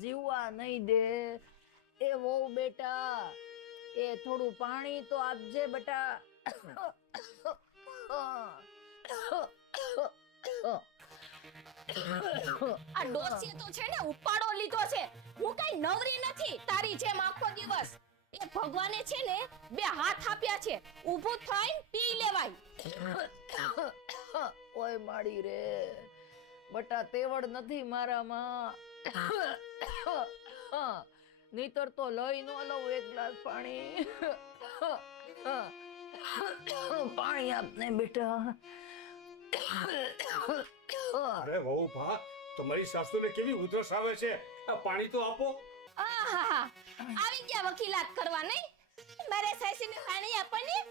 જીવવા નહીં દે. એ વહુ બેટા એ થોડું પાણી તો આપજે બેટા. આ ડોસી તો છે ને ઉપાડો લીધો છે. હું કઈ નવરી નથી તારી જેમ આખો દિવસ. એ ભગવાને છે ને બે હાથ આપ્યા છે. ઊભું થઈને પી લેવાય. ઓય માડી રે. બટા તેવડ નથી મારામાં. નહીતર તો લઈ નો લઉં એક ગ્લાસ પાણી. પાણી આપને બેટા. અરે વહુ ભા તમારી સાસુને કેવી ઉધરસ આવે છે? આ પાણી તો આપો. આહા આવી ગયા વકીલાત કરવા નહીં? મારે સાસીને પાણી આપવાની?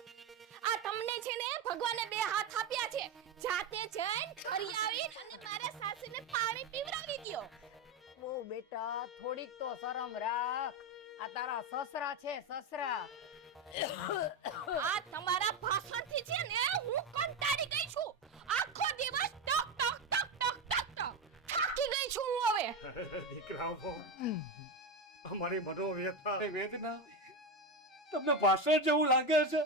આ તમને છે ને ભગવાને બે હાથ આપ્યા છે. જાતે જઈને ફરી આવીને અને મારા સાસીને પાણી દ્યો બેટા થોડીક તો શરમ રાખ. આ તારા સસરા છે સસરા. આ તમારા ભાષણથી છે ને હું કંટાળી ગઈ છું. આખો દિવસ ટક ટક ટક ટક ટક ટક. થાકી ગઈ છું હું હવે. દીકરાઓ અમારી મનોવ્યથા. વેદના તમને ભાષણ જેવું લાગે છે?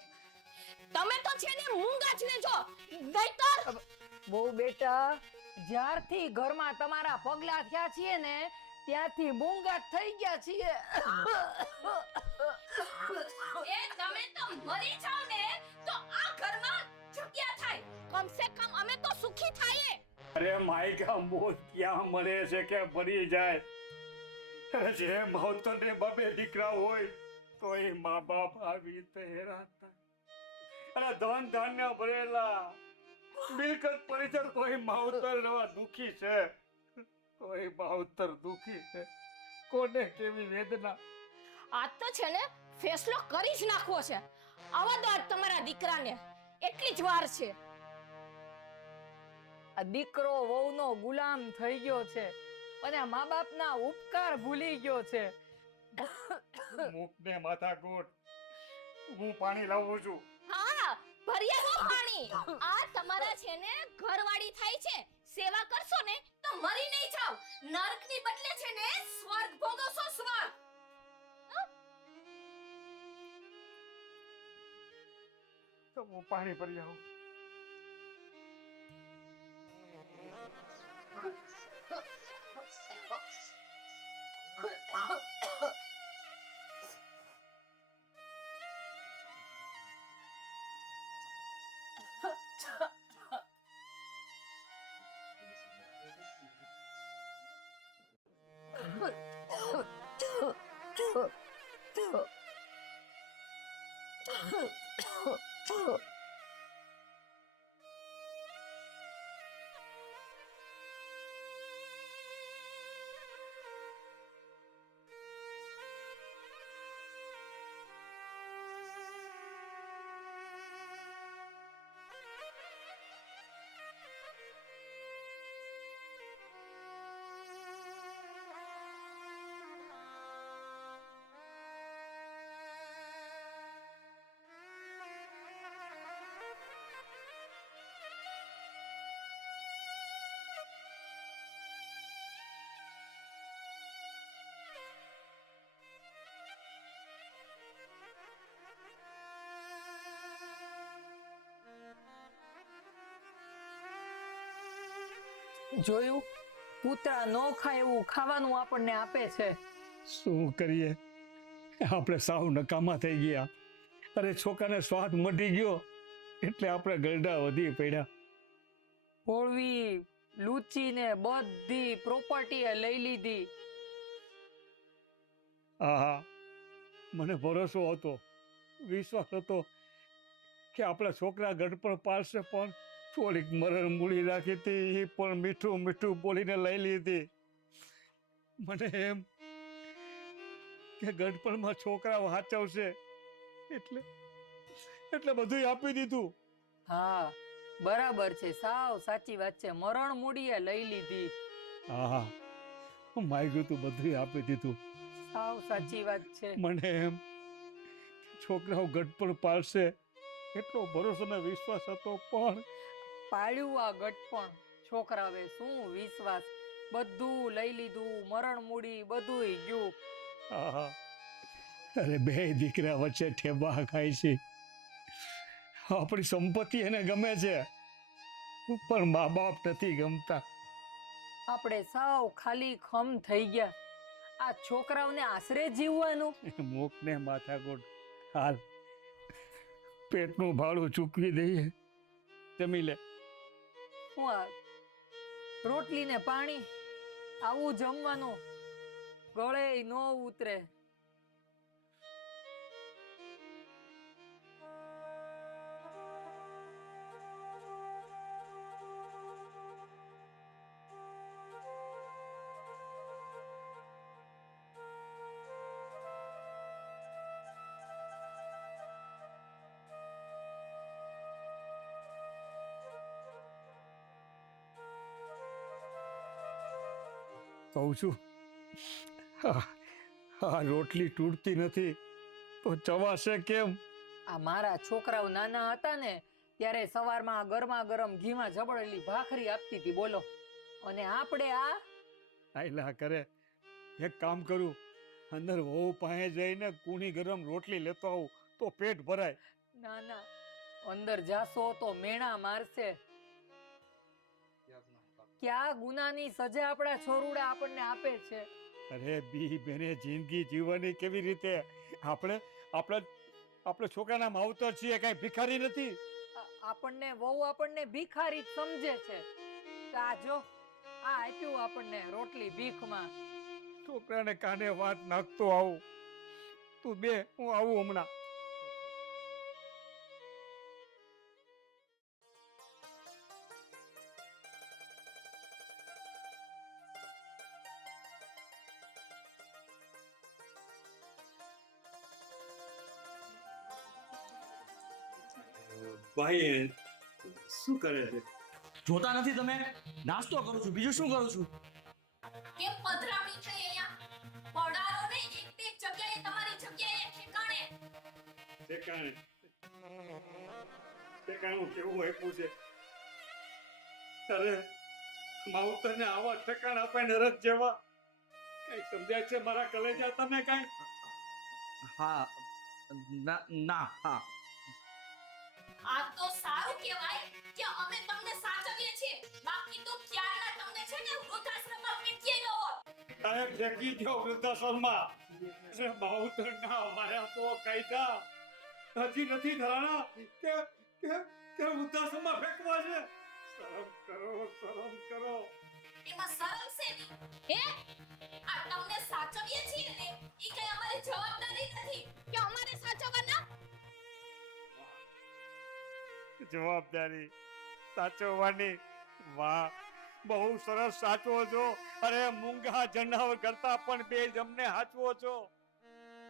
તમે તો છે ને મૂંગા જ ને જો. નહીતર બહુ બેટા જ્યારથી ઘરમાં તમારા પગલા થયા છીએ ને ત્યાંથી મૂંગા થઈ ગયા છીએ. એ તમે તો મરી જાવ ને તો આ ઘરમાં જગ્યા થાય. કમ સે કમ અમે તો સુખી થઈએ. અરે માયકા મોત ક્યાં મળે છે કે મરી જાય? જે માવતર ને બાપે દીકરા હોય તો એ મા બાપ આવી રીતે હેરાન થાય અરે ધન ધાન્ય ભરેલા. મિલકત પરિચર કોઈ માવતર રવા દુખી છે. કોઈ માવતર દુખી છે. કોને કેવી વેદના? આજ તો છે ને ફેસલો કરી જ નાખવો છે. આવા દો આજ તમારા દીકરાને. એટલી જ વાર છે. આ દીકરો વહુનો ગુલામ થઈ ગયો છે અને મા બાપના ઉપકાર ભૂલી ગયો છે. મુખને માથા ગોટ. હું પાણી લાવું છું. હા ભર્યા પાણી. આ તમારા છે ને ઘરવાળી થાય છે. સેવા કરશો ને તો મરી નહીં જાવ. નરકની બદલે છે ને સ્વર્ગ ભોગવશો સ્વર્ગ. તો હું પાણી ભરી આવું જોયું? કૂતરા ન ખાય એવું ખાવાનું આપણને આપે છે. શું કરીએ? આપણે સાવ નકામા થઈ ગયા. અરે છોકરાને સ્વાદ મટી ગયો. એટલે આપણે ગરડા વધી પડ્યા. હોળવી લૂચી ને બધી પ્રોપર્ટી એ લઈ લીધી. આહા મને ભરોસો હતો. વિશ્વાસ હતો કે આપણા છોકરા ગઢ પર પાડશે પણ થોડીક મરણ મૂડી રાખી હતી એ પણ મીઠું મીઠું બોલીને લઈ લીધી. મને એમ કે ગઢપણમાં છોકરા વાંચવશે એટલે એટલે બધું આપી દીધું. હા બરાબર છે સાવ સાચી વાત છે. મરણ મૂડીએ લઈ લીધી. હા માગ્યું તું બધું આપી દીધું. સાવ સાચી વાત છે. મને એમ છોકરાઓ ગઢપણ પાડશે એટલો ભરોસો ને વિશ્વાસ હતો પણ પાળ્યું આ ગટપણ છોકરાવે શું વિશ્વાસ? બધું લઈ લીધું મરણ મૂડી બધુંય ગયું. અરે બે દીકરા વચ્ચે ઠેબા ખાય છે. આપણી સંપત્તિ એને ગમે છે. પણ મા બાપ નથી ગમતા. આપણે સાવ ખાલી ખમ થઈ ગયા. આ છોકરાઓને આશરે જીવવાનું? મૂકને માથાકૂટ. હાલ. પેટનું ભાડું ચૂકવી દઈએ. જમી લે. હું આ રોટલી ને પાણી આવું જમવાનું ગળે ન ઉતરે. કહું છું. આ રોટલી તૂટતી નથી. તો ચવાશે કેમ? આ મારા છોકરાઓ નાના હતા ને ત્યારે સવારમાં ગરમા ગરમ ઘીમાં જબડેલી ભાખરી આપતી હતી બોલો. અને આપણે આ આયલા કરે એક કામ કરું. અંદર વહુ પાસે જઈને કુણી ગરમ રોટલી લેતો આવું તો પેટ ભરાય. ના ના અંદર જાશો તો મેણા મારશે. ક્યાં ગુનાની સજા આપણા છોરુડા આપણને આપે છે? અરે બી બેને જિંદગી જીવવાની કેવી રીતે? આપણે આપણે આપણે છોકરાના માવતર છીએ કઈ ભિખારી નથી? આપણને વહુ આપણને ભિખારી જ સમજે છે. આ જો આ આપ્યું આપણને રોટલી ભીખમાં. છોકરાને કાને વાત નાખતો આવું? તું બે હું આવું હમણાં. ભાઈ શું કરે છે? જોતા નથી તમે? નાસ્તો કરું છું. બીજું શું કરું છું? કેમ પધરામણી થઈ અહીંયા? પડારો ને એક બે જગ્યાએ તમારી જગ્યાએ ઠેકાણે. ઠેકાણે. ઠેકાણું કેવું આપ્યું છે? અરે માવતરને આવા ઠેકાણ આપે નરક જેવા. કઈ સમજ્યા છે મારા કલેજા તમે કઈ? હા ના ના હા. આ તો સારું કહેવાય કે અમે તમને સાચવીએ છીએ. બાકી તો ક્યારના તમને છે ને વૃદ્ધાશ્રમમાં પીટીએ ગયો અરે ફેંકી દો વૃદ્ધાશ્રમમાં અરે માવતર ના માર્યા તો કાયદા હજી નથી ધરાણા કે કે કે વૃદ્ધાશ્રમમાં ફેંકવા છે. શરમ કરો શરમ કરો. એમાં શરમ છે ની? હે? આ તમને સાચવીએ છીએ ને? ઈ કઈ અમારી જવાબદારી નથી? કે અમારે સાચવવાના? જવાબદારી સાચવવાની. વાહ બહુ સરસ સાચવો છો. અરે મૂંગા જનાવર કરતા પણ બે જમને સાચવો છો.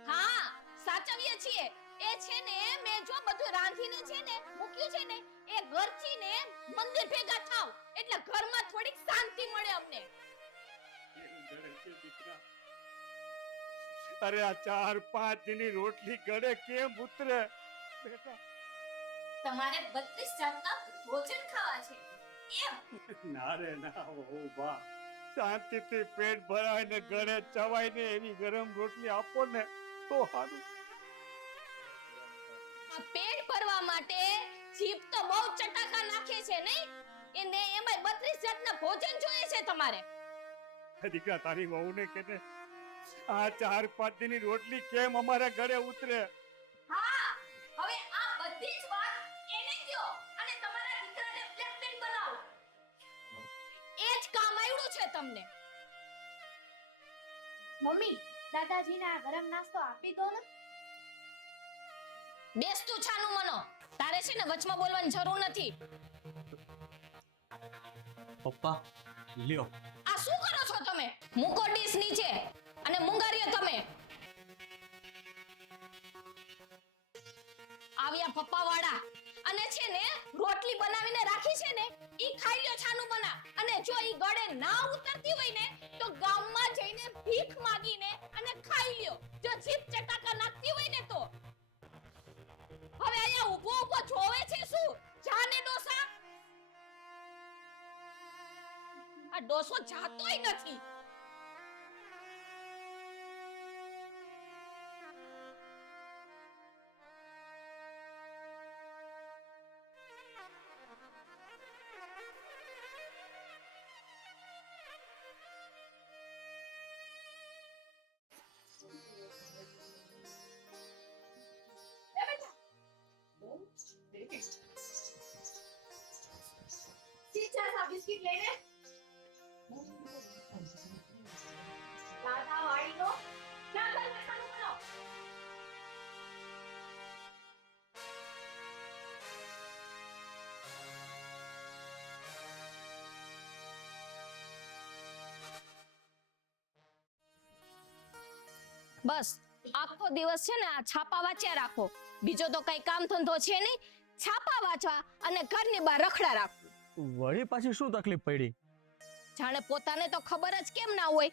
હા સાચવીએ છીએ. એ છે ને મે જો બધું રાંધીને છે ને મૂક્યું છે ને એ ઘરથી ને મંદિર ભેગા થાવ. એટલે ઘરમાં થોડીક શાંતિ મળે અમને. અરે આ ચાર પાંચની રોટલી ગળે કેમ ઉતરે? બેટા તમારે 32 જાતના ભોજન ખાવા છે. એમ. ના રે ના ઓ બા શાંતિથી પેટ ભરાય ને ગળે ચવાય ને એવી ગરમ રોટલી આપો ને તો સારું. પેટ ભરવા માટે જીભ તો બહુ ચટાકા નાખે છે નહીં? એને એમાંય 32 જાતના ભોજન જોઈએ છે તમારે. દીકરા તારી વહુને કે આ ચાર પાંચ દિનની રોટલી કેમ અમારા ઘરે ઉતરે? તમને. મમ્મી દાદાજીને આ ગરમ નાસ્તો આપી દો ને. બેસ તું છાનું મનો. તારે છે ને વચમાં બોલવાની જરૂર નથી. પપ્પા લ્યો. આ શું કરો છો તમે? મૂકો ડીશ નીચે અને મુંગારીઓ તમે. આવ્યા પપ્પા વાળા અને છે ને રોટલી બનાવીને રાખી છે ને, ઈ ખાઈ લ્યો છાનું બના અને જો ઈ ગળે ના ઉતરતી હોય ને, તો ગામમાં જઈને ભીખ માંગીને અને ખાઈ લ્યો. જો જીભ ચટાકા નાખતી હોય ને તો. હવે અહીંયા ઊભો ઊભો જોવે છે શું? જાને ડોસા? આ ડોસો જાતોય નથી. બસ આખો દિવસ છે ને આ છાપા વાંચ્યા રાખો. બીજો તો કઈ કામ ધંધો છે નહીં. છાપા વાંચવા અને ઘરની બહાર રખડા રાખવું. વળી પાછી શું તકલીફ પડી? જાણે પોતાને તો ખબર જ કેમ ના હોય.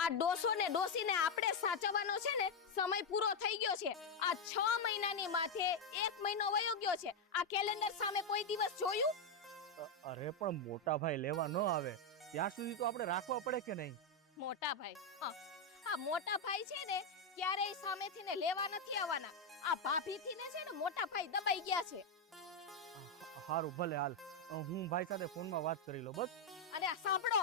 આ ડોસો ને ડોસીને આપણે સાચવવાનો છે ને સમય પૂરો થઈ ગયો છે. આ છ મહિનાની માથે એક મહિનો વયો ગયો છે. આ કેલેન્ડર સામે કોઈ દિવસ જોયું? અરે પણ મોટા ભાઈ લેવા ન આવે. ત્યાં સુધી તો આપણે રાખવા પડે કે નહીં? મોટા ભાઈ હા. આ મોટા ભાઈ છે ને ક્યારેય સામેથી ને લેવા નથી આવવાના. આ ભાભીથી ને છે ને મોટા ભાઈ દબાઈ ગયા છે. હારું ભલે હાલ. હું ભાઈ સાથે ફોનમાં વાત કરી લો બસ. અને સાંભળો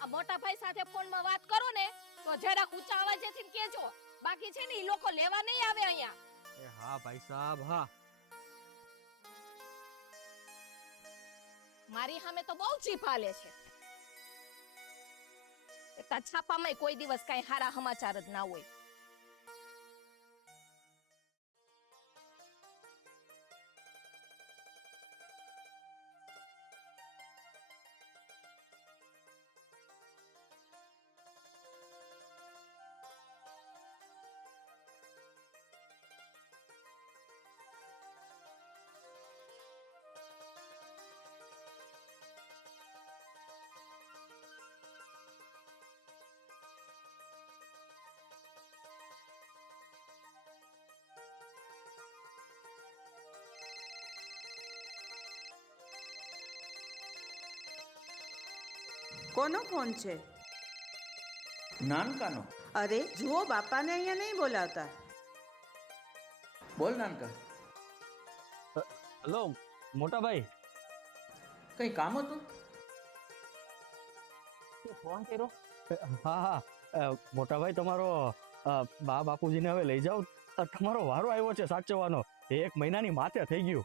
આ મોટા ભાઈ સાથે ફોનમાં વાત કરો ને તો જરાક ઊંચા અવાજેથી ને કહેજો. બાકી છે ને ઈ લોકો લેવા નહીં આવે અહીંયા. એ હા ભાઈ સાહેબ હા. મારી સામે તો બહુ ચીપ હાલે છે. છાપામાં કોઈ દિવસ કઈ સારા સમાચાર જ ના હોય. કોનો ફોન છે? નાનકાનો. અરે જુઓ બાપાને અહીંયા નહીં બોલાવતા. બોલ નાનકા. હલો મોટા ભાઈ કઈ કામ હતું? ફોન કર્યો? હા હા. મોટા ભાઈ તમારો બા બાપુજીને હવે લઈ જાઓ. તમારો વારો આવ્યો છે સાચવવાનો. એક મહિનાની માથે થઈ ગયું.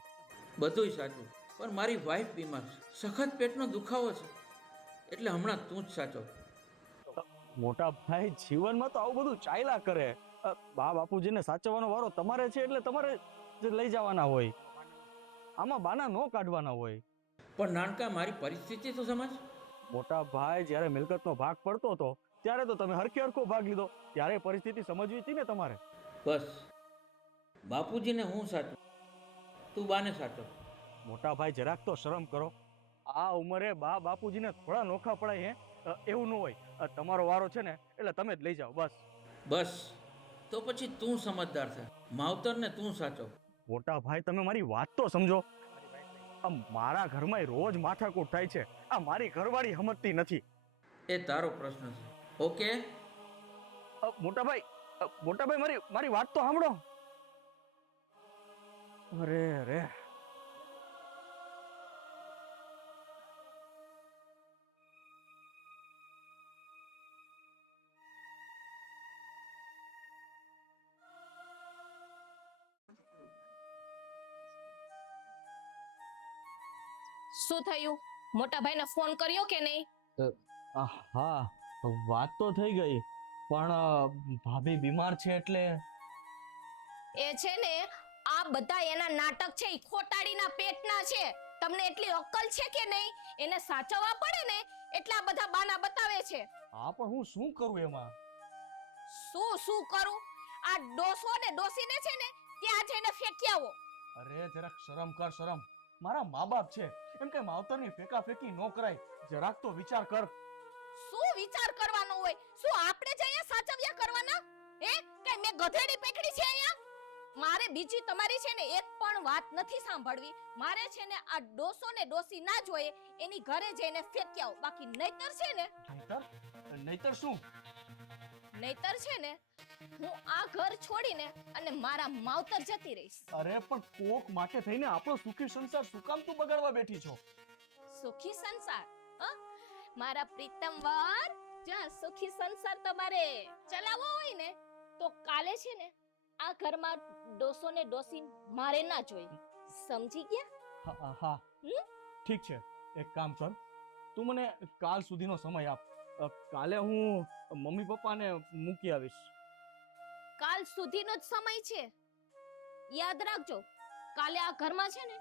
બધુંય સાચું. પણ મારી વાઈફ બીમાર સખત પેટનો દુખાવો છે. એટલે હમણાં તું જ સાચો. મોટા ભાઈ જીવનમાં તો આવું બધું ચાલ્યા કરે. બા બાપુજીને સાચવવાનો વારો તમારે છે એટલે તમારે જ લઈ જવાના હોય. આમાં બાના નો કાઢવાના હોય. પણ નાનકા મારી પરિસ્થિતિ તો સમજ. મોટા ભાઈ જ્યારે મિલકતનો ભાગ પડતો હતો ત્યારે તો તમે હરખે હરખો ભાગ લીધો. ત્યારે પરિસ્થિતિ સમજવી હતી ને તમારે? બસ. બાપુજીને હું સાચું તું બાને સાચો. મોટા ભાઈ જરાક તો શરમ કરો. આ ઉંમરે બા બાપુજીને થોડા નોખા પડાય હે એવું ન હોય. તમારો વારો છે ને એટલે તમે જ લઈ જાઓ બસ. બસ. તો પછી તું સમજદાર થા. માવતરને તું સાચો. મોટા ભાઈ તમે મારી વાત તો સમજો. આ મારા ઘરમાં રોજ માથાકૂટ થાય છે. આ મારી ઘરવાળી સમજતી નથી. એ તારો પ્રશ્ન છે. ઓકે? મોટા ભાઈ મોટા ભાઈ મારી મારી વાત તો સાંભળો. અરે અરે. શું થયું? મોટા ભાઈને ફોન કર્યો કે નહીં? હા વાત તો થઈ ગઈ પણ ભાભી બીમાર છે એટલે? એ છે ને આ બધા એના નાટક છે એ ખોટાડીના પેટના છે. તમને એટલી અક્કલ છે કે નહીં? એને સાચવવા પડે ને એટલા બધા બાના બતાવે છે. હા પણ હું શું કરું એમાં? શું શું કરું? આ ડોસો ને ડોસીને છે ને ત્યાં જઈને ફેંકી આવો. અરે જરાક શરમ કર શરમ. મારા મા બાપ છે. એમ કે માવતરની ફેકા ફેકી ન કરાય? જરાક તો વિચાર કર. શું વિચાર કરવાનો હોય? શું આપણે જ અહીંયા સાચવ્યા કરવાના? હે? કે મેં ગધેડી પકડી છે અહીંયા? મારે બીજી તમારી છે ને એક પણ વાત નથી સાંભળવી. મારે છે ને આ ડોસો ને ડોસી ના જોઈએ. એની ઘરે જઈને ફેંકી આવો. બાકી નહીતર છે ને? નહીતર? નહીતર શું? નહીતર છે ને? હું આ ઘર છોડીને અને મારા માવતર જતી રહીશ. અરે પણ કોક માટે થઈને આપણો સુખી સંસાર શું કામ તું બગાડવા બેઠી છો? સુખી સંસાર? હ? મારા પ્રીતમ વર જો સુખી સંસાર તમારે ચલાવવો હોય ને તો કાલે છે ને આ ઘરમાં ડોસો ને ડોસી મારે ના જોઈ સમજી ગયા? હા હા? ઠીક છે. એક કામ કર. તું મને કાલ સુધીનો સમય આપ. કાલે હું મમ્મી પપ્પાને મૂકી આવીશ. કાલ સુધીનો જ સમય છે. યાદ રાખજો, કાલે આ ઘરમાં છે ને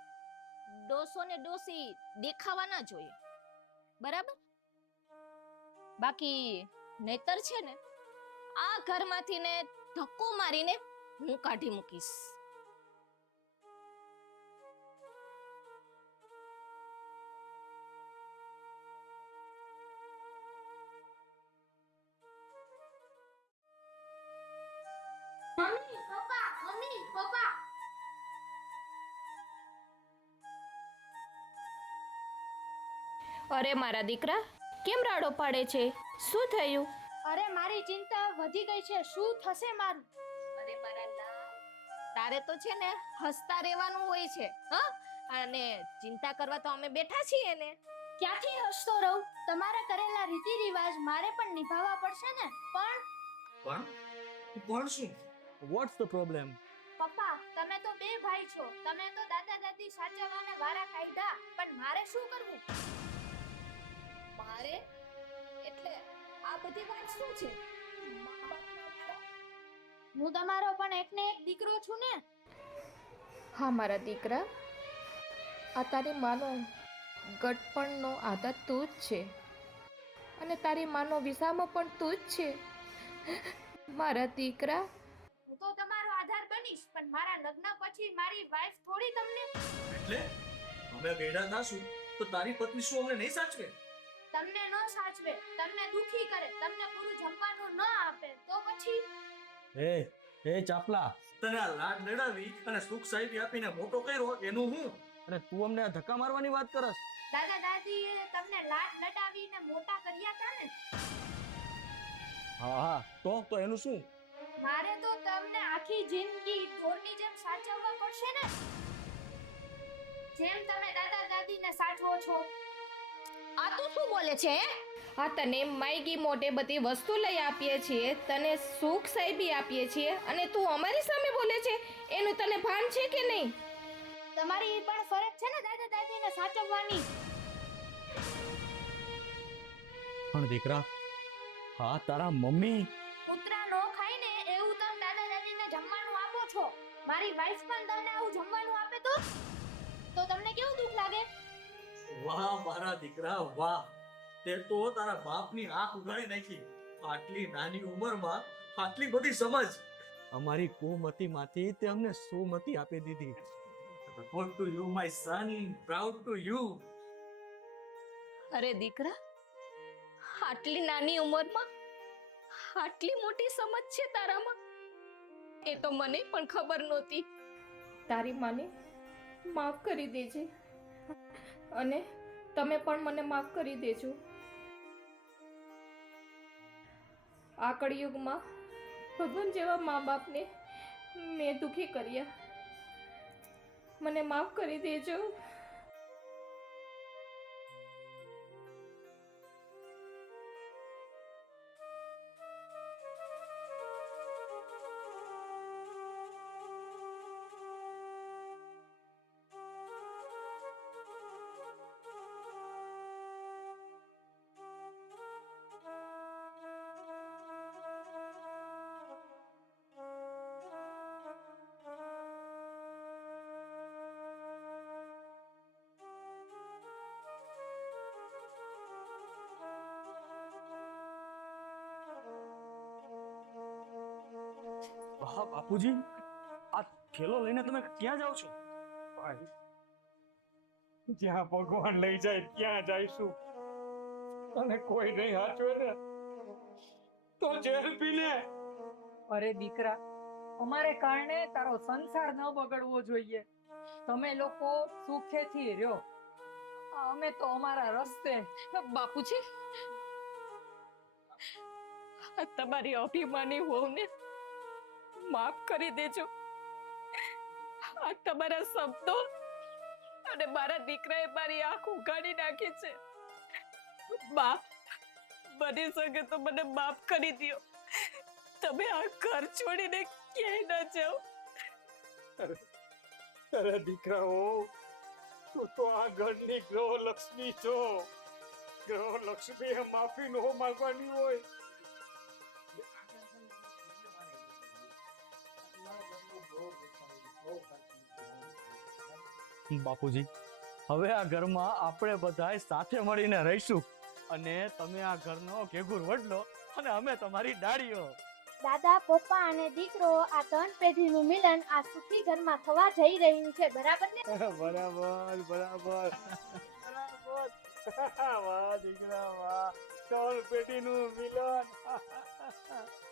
ડોસો ને ડોસી દેખાવા ના જોઈએ. બરાબર? બાકી નહીતર છે ને, આ ઘરમાંથી ને ધક્કો મારીને હું કાઢી મૂકીશ. પપ્પા મમ્મી પપ્પા અરે મારા દીકરા કેમ રાડો પાડે છે? શું થયું? અરે મારી ચિંતા વધી ગઈ છે. શું થશે મારું? અરે મારા તારે તો છે ને હસતા રહેવાનું હોય છે હા? અને ચિંતા કરવા તો અમે બેઠા છીએ ને. ક્યાંથી હસતો રહું? તમારા કરેલા રીતિ રિવાજ મારે પણ નિભાવવા પડશે ને. પણ પણ? પણ શું? વોટ્સ ધ પ્રોબ્લેમ પપ્પા તમે તો બે ભાઈ છો. તમે તો દાદા દાદી સાચવવાને વારા કાયદા. પણ મારે શું કરવું? મારે? એટલે આ બધી વાત શું છે? હું તમારો પણ એકને એક દીકરો છું ને? હા મારા દીકરા. આ તારી માનો ગટપણનો આધાર તું જ છે. અને તારી માનો વિસામો પણ તું જ છે. મારા દીકરા હું તો તમારો આધાર બનીશ પણ મારા લગ્ન પછી મારી વાઈફ થોડી તમને એટલે? અમે વેડા ના છું તો તારી પત્ની શું અમને નહીં સાચવે? તમને ન સાચવે તમને દુખી કરે તમને પૂરું જમવાનું ન આપે તો પછી? એ એ ચાપલા. તને આ લાડ લડાવી અને સુખ સાહેબી આપીને મોટો કર્યો એનું હું? અને તું અમને આ ધક્કા મારવાની વાત કરસ. દાદા દાદીએ તમને લાડ નડાવીને મોટા કર્યા હતા ને? હા હા તો તો એનું શું? મારે તો તમને આખી જિંદગી ઢોરની જેમ સાચવવા પડશે ને? જેમ તમે દાદા દાદીને સાચવો છો. આ તું શું બોલે છે હા? તને માયગી મોટે બધી વસ્તુ લઈ આપીએ છીએ તને સુખ સાહેબી આપીએ છીએ અને તું અમારી સામે બોલે છે એનું તને ભાન છે કે નહીં? તમારી એ પણ ફરજ છે ને દાદા દાદીને સાચવવાની? પણ દીકરા હા તારા મમ્મી મારી વાઈફ પણ તમને આવું જમવાનું આપે તો? તો તમને કેવું દુઃખ લાગે? વાહ મારા દીકરા વાહ. તે તો તારા બાપની આંખ ઉગાડી નાખી. આટલી નાની ઉંમરમાં આટલી બધી સમજ. અમારી કુમતીમાંથી તે અમને સુમતી આપી દીધી. Good to you my son proud to you અરે દીકરા આટલી નાની ઉંમરમાં આટલી મોટી સમજ છે તારામાં. એ તો મને પણ ખબર નહોતી. તારી માને માફ કરી દેજે. અને તમે પણ મને માફ કરી દેજો. આ કળિયુગમાં ભગવાન જેવા મા બાપને મેં દુખી કર્યા. મને માફ કરી દેજો. વાહ બાપુજી. આ થેલો લઈને તમે ક્યાં જાઓ છો? ભાઈ, જ્યાં ભગવાન લઈ જાય, ત્યાં જઈશું. અને કોઈ નહીં હાચવે ને, તો જેલ પી લે અરે દીકરા, અમારે કારણે તારો સંસાર ન બગડવો જોઈએ. તમે લોકો સુખેથી રહ્યો. અમે તો અમારા રસ્તે. બાપુજી તમારી અભિમાની વહુને માફ કરી દેજો. આ તમારા શબ્દો અને મારા દીકરાએ મારી આંખ ઉઘાડી નાખી છે. બા બની શકે તો મને માફ કરી દ્યો. તમે આ ઘર છોડીને ક્યાંય ન જાઓ. અરે દીકરાઓ, તું તો આ ઘરની ગ્રહ લક્ષ્મી છો. ગ્રહ લક્ષ્મી માફી નો માંગવાની હોય. બાપુજી. હવે આ ઘરમાં આપણે બધા સાથે મળીને રહીશું. અને તમે આ ઘરનો ઘેઘુર વડલો અને અમે તમારી ડાળીઓ. દાદા પપ્પા અને દીકરો આ ત્રણ પેઢીનું મિલન આ સુખી ઘરમાં થવા જઈ રહ્યું છે બરાબર ને? બરાબર બરાબર. બરાબર. વાહ દીકરા વાહ. ત્રણ પેઢીનું મિલન.